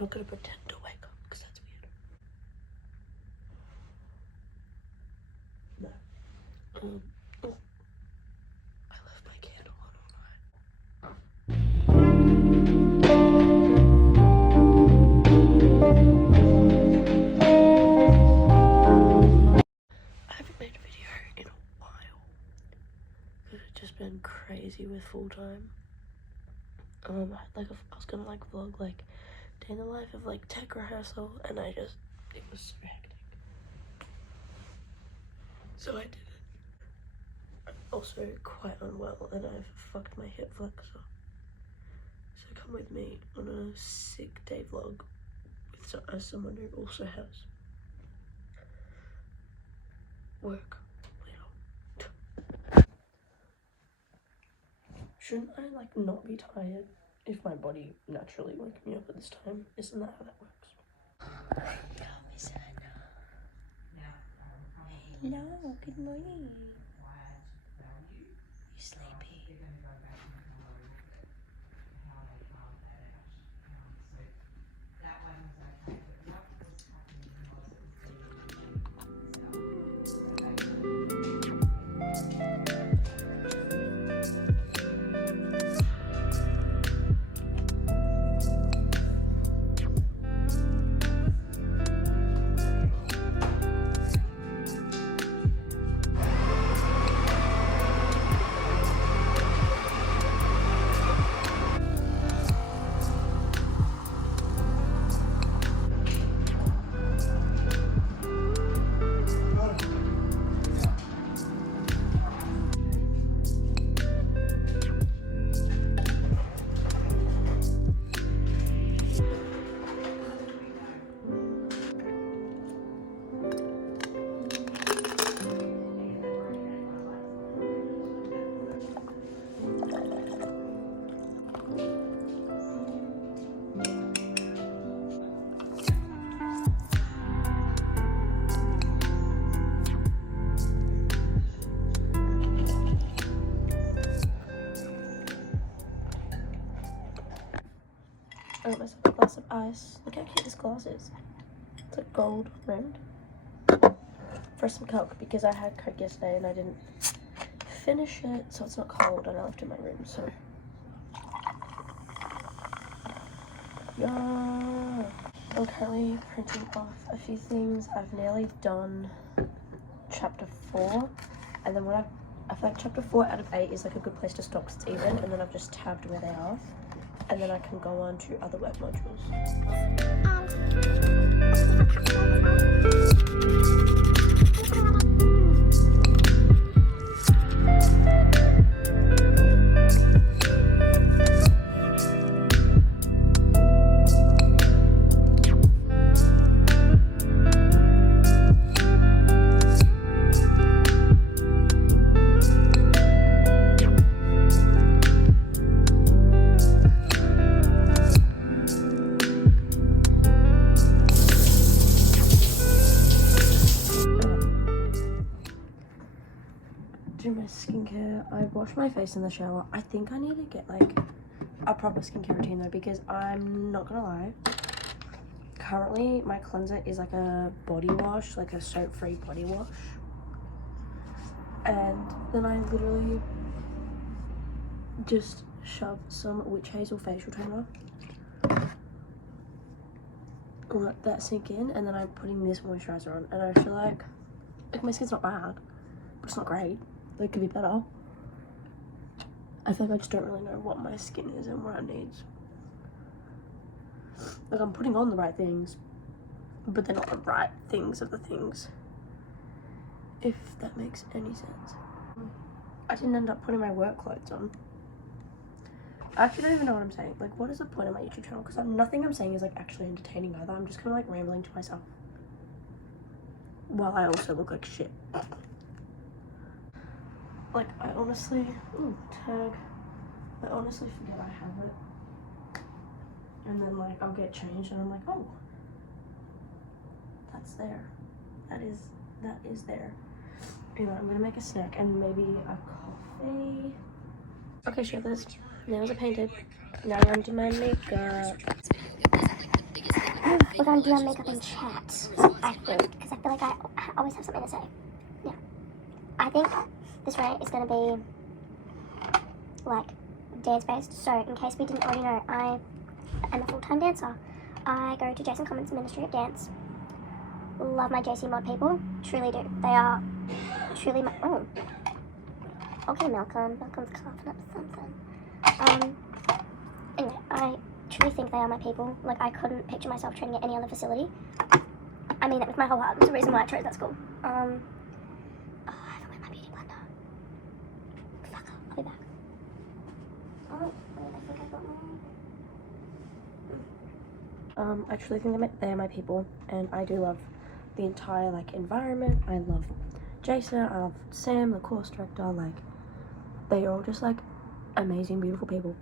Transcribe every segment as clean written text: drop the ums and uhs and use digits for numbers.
not gonna pretend to wake up because that's weird. No. Oh, I left my candle on all night. I haven't made a video in a while because it's just been crazy with full time. I was gonna like vlog like day in the life of like tech rehearsal, and it was so hectic. So I did it. I'm also quite unwell and I've fucked my hip flexor. So come with me on a sick day vlog with as someone who also has work later. Shouldn't I like not be tired if my body naturally wakes me up at this time? Isn't that how that works? Hello, good morning. You sleepy? I got myself a glass of ice. Look how cute this glass is. It's like gold rimmed. For some Coke, because I had Coke yesterday and I didn't finish it, so it's not cold and I left it in my room, so. Yeah. I'm currently printing off a few things. I've nearly done chapter 4, and then I feel like chapter 4 out of 8 is like a good place to stop because it's even, and then I've just tabbed where they are. And then I can go on to other work modules. Do my skincare. I wash my face in the shower. I think I need to get like a proper skincare routine though, because I'm not gonna lie, currently my cleanser is like a body wash, like a soap-free body wash, and then I literally just shove some witch hazel facial toner, let that sink in, and then I'm putting this moisturizer on, and I feel like my skin's not bad, but it's not great. It could be better. I feel like I just don't really know what my skin is and what it needs. Like, I'm putting on the right things, but they're not the right things of the things, if that makes any sense. I didn't end up putting my work clothes on. I actually don't even know what I'm saying. Like, what is the point of my YouTube channel? Because nothing I'm saying is like actually entertaining either. I'm just kind of like rambling to myself while I also look like shit. Like, I honestly, tag, I honestly forget I have it, and then like I'll get changed and I'm like, oh, that's there, that is there. Anyway, I'm gonna make a snack and maybe a coffee. Okay, Shivers, nails are painted, now on to my makeup. We're going to do our makeup in chat, I think, because I feel like I always have something to say. Yeah. I think this row is going to be, like, dance-based. So, in case we didn't already know, I am a full-time dancer. I go to Jason Commons Ministry of Dance. Love my JC Mod people. Truly do. They are truly my... Oh. Okay, Malcolm. Malcolm's coughing up something. Anyway, I truly think they are my people. Like, I couldn't picture myself training at any other facility. I mean that with my whole heart. There's a reason why I chose that school. Oh, I haven't wet my beauty blender. Fuck, I'll be back. Oh, I think I got more. I truly think that they are my people, and I do love the entire, like, environment. I love Jason, I love Sam, the course director. Like, they are all just, like, amazing, beautiful people.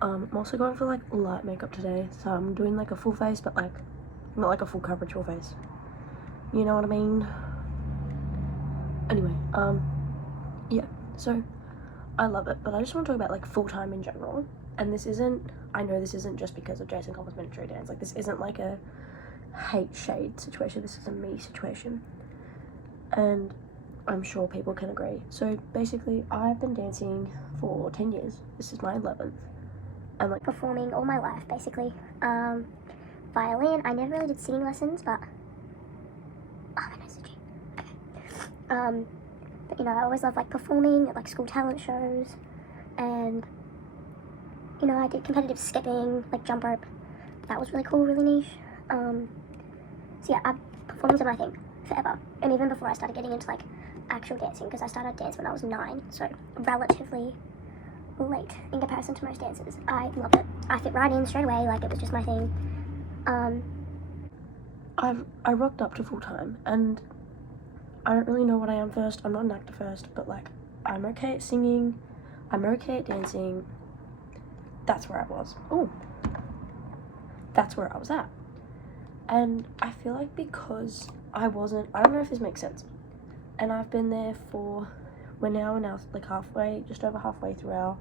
I'm also going for, like, light makeup today, so I'm doing, like, a full face, but, like, not like a full coverage full face. You know what I mean? Anyway, yeah, so I love it, but I just want to talk about, like, full-time in general. And this isn't, I know this isn't just because of Jason Commons Ministry Dance. Like, this isn't like a hate shade situation. This is a me situation. And I'm sure people can agree. So basically, I've been dancing for 10 years. This is my 11th. I'm like performing all my life, basically. Violin, I never really did singing lessons, but... Oh, my nose is itchy. Okay. But, you know, I always loved, like, performing at, like, school talent shows. And... you know, I did competitive skipping, like jump rope. That was really cool, really niche. So yeah, performing's my thing forever. And even before I started getting into like actual dancing, because I started dance when I was 9, so relatively late in comparison to most dancers. I loved it. I fit right in straight away, like it was just my thing. I rocked up to full time, and I don't really know what I am first. I'm not an actor first, but like I'm okay at singing, I'm okay at dancing. That's where I was. Oh, that's where I was at. And I feel like because I don't know if this makes sense. And I've been there for, we're now like halfway, just over halfway through our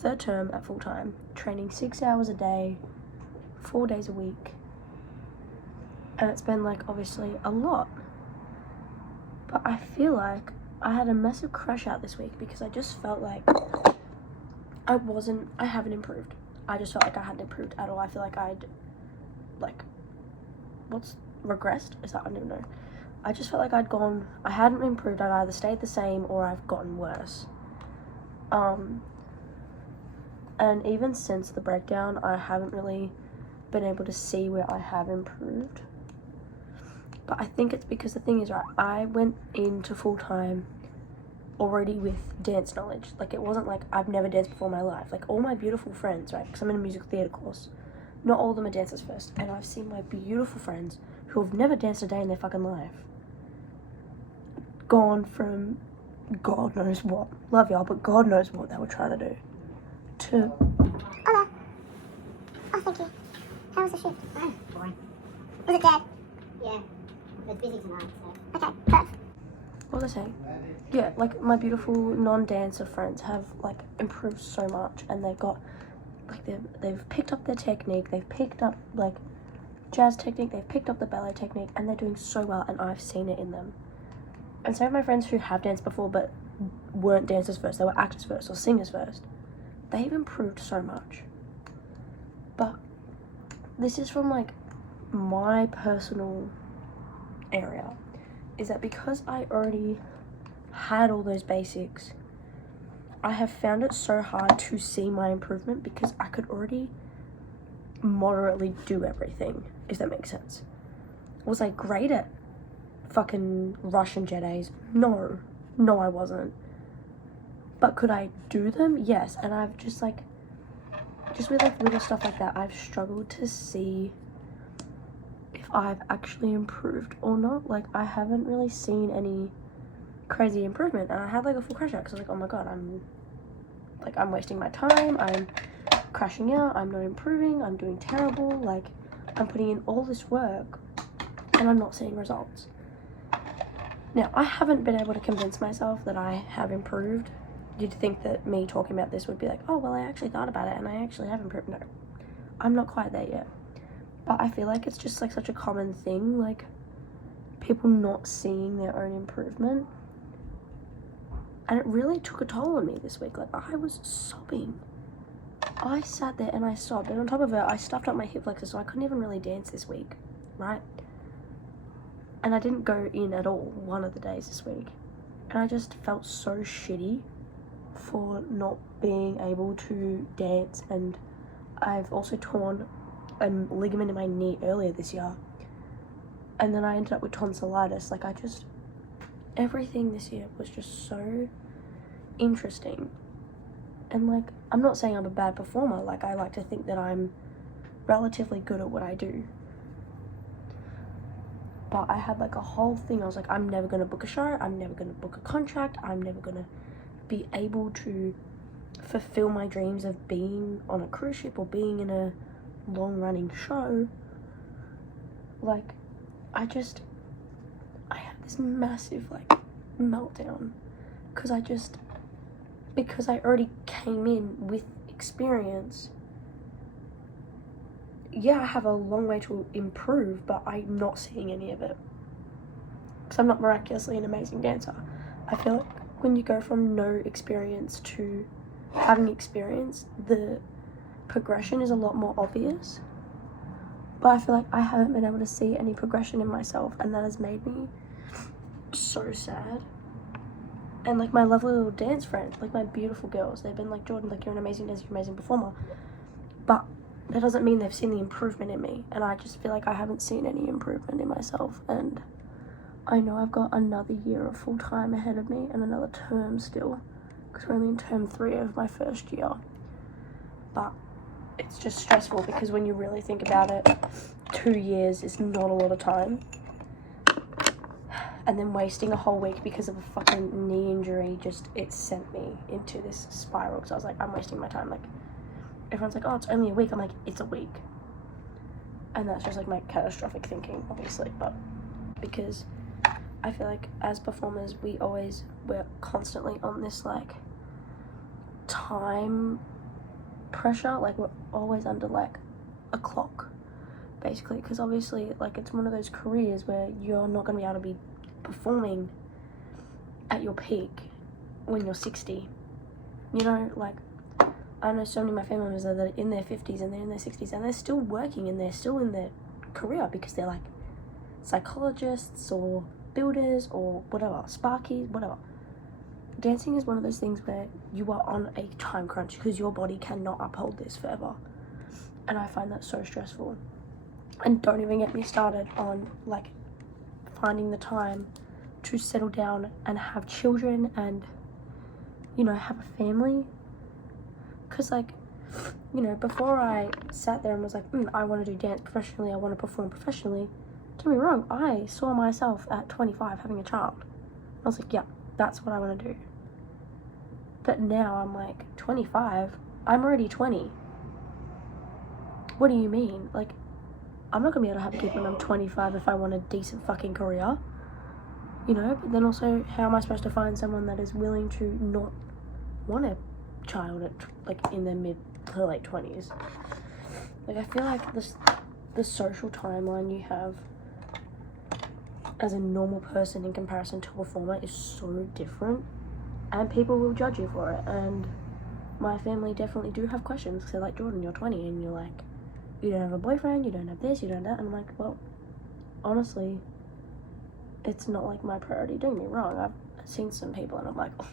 3rd term at full time, training 6 hours a day, 4 days a week. And it's been like obviously a lot. But I feel like I had a massive crash out this week because I just felt like I haven't improved. I just felt like I hadn't improved at all. I feel like I'd, like, regressed? Is that, I don't even know. I just felt like I hadn't improved. I'd either stayed the same or I've gotten worse. And even since the breakdown, I haven't really been able to see where I have improved. But I think it's because the thing is, right, I went into full-time already with dance knowledge. Like, it wasn't like I've never danced before in my life. Like, all my beautiful friends, right, because I'm in a musical theatre course, not all of them are dancers first, and I've seen my beautiful friends who have never danced a day in their fucking life gone from God knows what, love y'all, but God knows what they were trying to do to... Hola. Oh, thank you. How was the shift? Oh, boring. Was it dead? Yeah. It's busy tonight, so. Okay, perfect. What was I saying? Yeah, like, my beautiful non-dancer friends have, like, improved so much, and they've got, like, they've picked up their technique, they've picked up, like, jazz technique, they've picked up the ballet technique, and they're doing so well, and I've seen it in them. And some of my friends who have danced before but weren't dancers first, they were actors first or singers first, they've improved so much. But this is from, like, my personal area, is that because I already had all those basics, I have found it so hard to see my improvement because I could already moderately do everything, if that makes sense. Was I great at fucking Russian jet A's? No, I wasn't. But could I do them? Yes. And I've just with like little stuff like that, I've struggled to see if I've actually improved or not. Like, I haven't really seen any crazy improvement, and I had like a full crash out because I was like, oh my god, I'm wasting my time, I'm crashing out, I'm not improving, I'm doing terrible, like, I'm putting in all this work and I'm not seeing results. Now, I haven't been able to convince myself that I have improved. You'd think that me talking about this would be like, oh, well, I actually thought about it and I actually have improved. No, I'm not quite there yet. But I feel like it's just like such a common thing, like people not seeing their own improvement. And it really took a toll on me this week. Like, I was sobbing. I sat there and I sobbed. And on top of it, I stuffed up my hip flexor, so I couldn't even really dance this week, right? And I didn't go in at all one of the days this week. And I just felt so shitty for not being able to dance. And I've also torn a ligament in my knee earlier this year. And then I ended up with tonsillitis. Like, everything this year was just so interesting. And like, I'm not saying I'm a bad performer. Like, I like to think that I'm relatively good at what I do. But I had like a whole thing. I was like, I'm never going to book a show. I'm never going to book a contract. I'm never going to be able to fulfill my dreams of being on a cruise ship or being in a long running show. Like, I had this massive like meltdown because I already came in with experience. Yeah, I have a long way to improve, but I'm not seeing any of it because I'm not miraculously an amazing dancer. I feel like when you go from no experience to having experience, the progression is a lot more obvious. But I feel like I haven't been able to see any progression in myself, and that has made me so sad. And like, my lovely little dance friends, like my beautiful girls, they've been like, Jordan, like, you're an amazing dancer, you're an amazing performer. But that doesn't mean they've seen the improvement in me. And I just feel like I haven't seen any improvement in myself. And I know I've got another year of full time ahead of me and another term still, because we're only in term 3 of my first year. But it's just stressful because when you really think about it, 2 years is not a lot of time. And then wasting a whole week because of a fucking knee injury, it sent me into this spiral. Because I was like, I'm wasting my time. Like, everyone's like, oh, it's only a week. I'm like, it's a week. And that's just like my catastrophic thinking, obviously. But because I feel like as performers, we're constantly on this like time pressure. Like, we're always under like a clock, basically. Because obviously, like, it's one of those careers where you're not going to be able to be performing at your peak when you're 60. You know, like, I know so many of my family members that are in their 50s and they're in their 60s and they're still working and they're still in their career because they're like psychologists or builders or whatever, sparkies, whatever. Dancing is one of those things where you are on a time crunch because your body cannot uphold this forever. And I find that so stressful. And don't even get me started on like finding the time to settle down and have children and, you know, have a family. Because, like, you know, before I sat there and was like, I want to do dance professionally, I want to perform professionally, don't get me wrong, I saw myself at 25 having a child. I was like, yeah, that's what I want to do. But now I'm like, 25? I'm already 20. What do you mean? Like, I'm not going to be able to have a kid when I'm 25 if I want a decent fucking career. You know, but then also, how am I supposed to find someone that is willing to not want a child at, like, in their mid to late 20s? Like, I feel like the social timeline you have as a normal person in comparison to a performer is so different, and people will judge you for it. And my family definitely do have questions because they're like, Jordan, you're 20 and you're like, you don't have a boyfriend, you don't have this, you don't have that. And I'm like, well, honestly, it's not like my priority. Don't get me wrong, I've seen some people and I'm like, oh,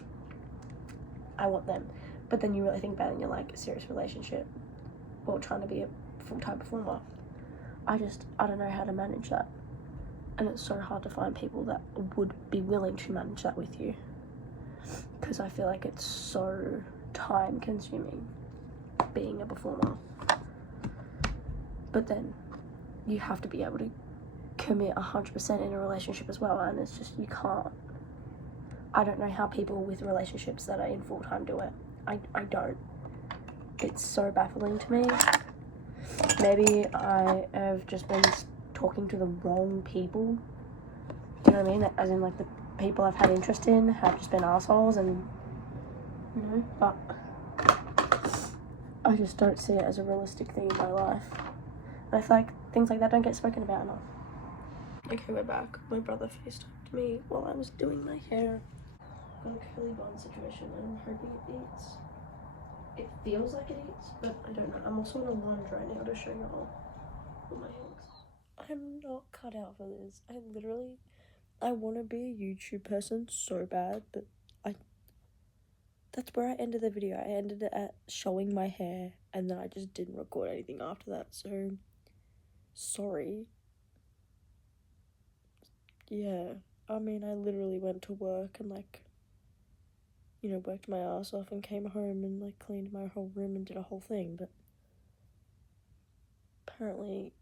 I want them. But then you really think about it and you're like, a serious relationship or trying to be a full-time performer. I don't know how to manage that. And it's so hard to find people that would be willing to manage that with you. Because I feel like it's so time consuming being a performer. But then you have to be able to commit 100% in a relationship as well, and it's just, you can't. I don't know how people with relationships that are in full-time do it. I don't. It's so baffling to me. Maybe I have just been talking to the wrong people. Do you know what I mean? As in, like, the people I've had interest in have just been assholes, and, you know, but I just don't see it as a realistic thing in my life. I feel like things like that don't get spoken about enough. Okay, we're back. My brother FaceTimed me while I was doing my hair. Got a curly bun situation and I'm hoping it eats. It feels like it eats, but I don't know. I'm also on a lunge right now to show y'all what my hair looks like. I'm not cut out for this. I want to be a YouTube person so bad, but that's where I ended the video. I ended it at showing my hair, and then I just didn't record anything after that, so sorry. Yeah, I mean, I literally went to work and, like, you know, worked my ass off and came home and, like, cleaned my whole room and did a whole thing, but apparently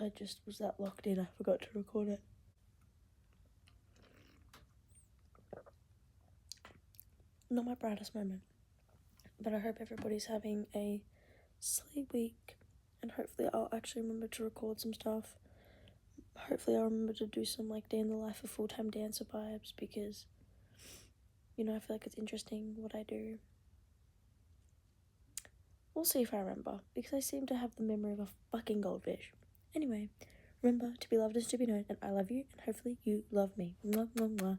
I just was that locked in, I forgot to record it. Not my brightest moment, but I hope everybody's having a sleep week, and hopefully I'll actually remember to record some stuff. Hopefully I'll remember to do some, like, day in the life of full-time dancer vibes, because, you know, I feel like it's interesting what I do. We'll see if I remember, because I seem to have the memory of a fucking goldfish. Anyway, remember to be loved is to be known, and I love you, and hopefully you love me. Mwah, mwah, mwah.